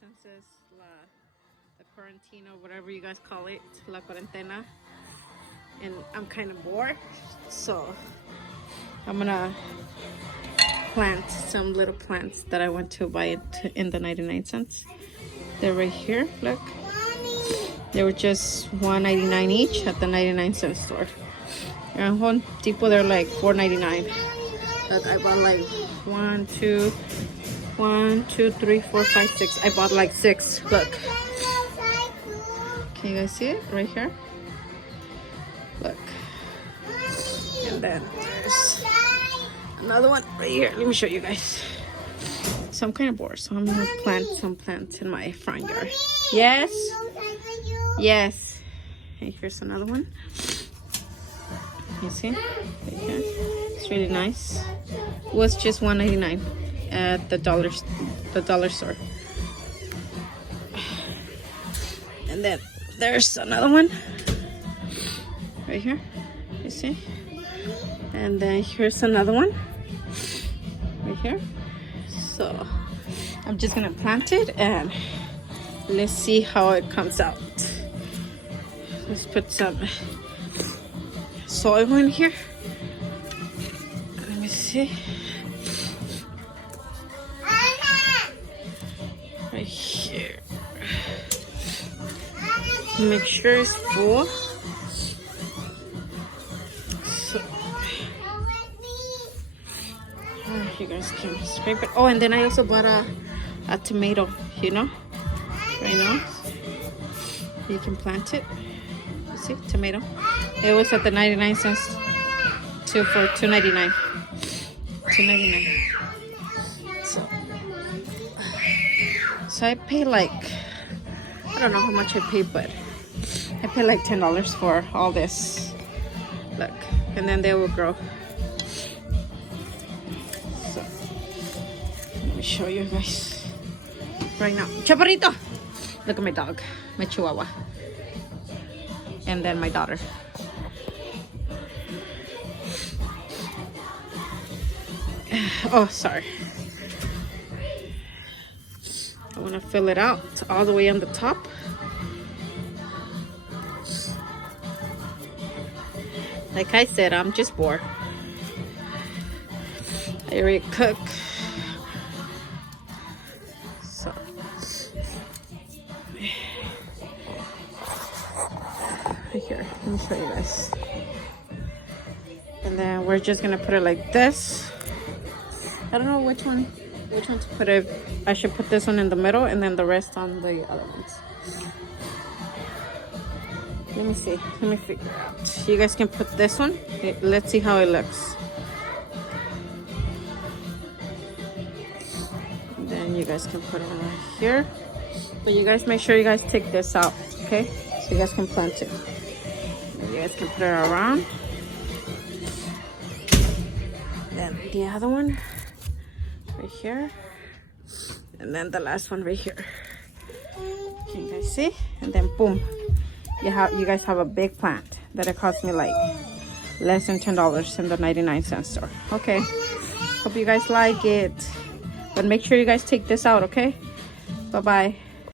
since it's the quarantine or whatever you guys call it, la cuarentena, and I'm kind of bored, so I'm gonna plant some little plants that I went to buy it in the 99 cents. They're right here, look. They were just $1.99 each at the 99 cent store. And Home Depot, they're like $4.99. Look, I bought like 1, 2, 3, 4, 5, 6. I bought like 6. Look. Can you guys see it right here? Look. And then there's another one right here. Let me show you guys. So I'm kind of bored, so I'm gonna plant some plants in my front yard. Yes. Yes. And here's another one. You see? Right here. It's really nice. It was just $1.99 at the dollar store. And then there's another one right here. You see? And then here's another one right here. So I'm just gonna plant it and let's see how it comes out. Let's put some soil in here. Let me see. Right here. Make sure it's full. So, you guys can scrape it. Oh, and then I also bought a tomato, you know, right now. You can plant it. You see, tomato. It was at the 99 cents for $2.99. $2.99. So I pay like, I don't know how much I paid, but I paid like $10 for all this. Look, and then they will grow. So let me show you guys right now. Chaparrito! Look at my dog, my chihuahua. And then my daughter. Oh, sorry. I want to fill it out all the way on the top. Like I said, I'm just bored. I already cook. So right here, let me show you guys. And then we're just gonna put it like this. I don't know which one to put it. I should put this one in the middle and then the rest on the other ones. Let me see. Let me figure out. You guys can put this one. Okay, let's see how it looks. And then you guys can put it right here. But you guys make sure you guys take this out, okay? So you guys can plant it. And you guys can put it around. Then the other one right here. And then the last one right here. Can you guys see? And then boom. You guys have a big plant that it cost me like less than $10 in the 99 cent store. Okay. Hope you guys like it. But make sure you guys take this out, okay? Bye-bye.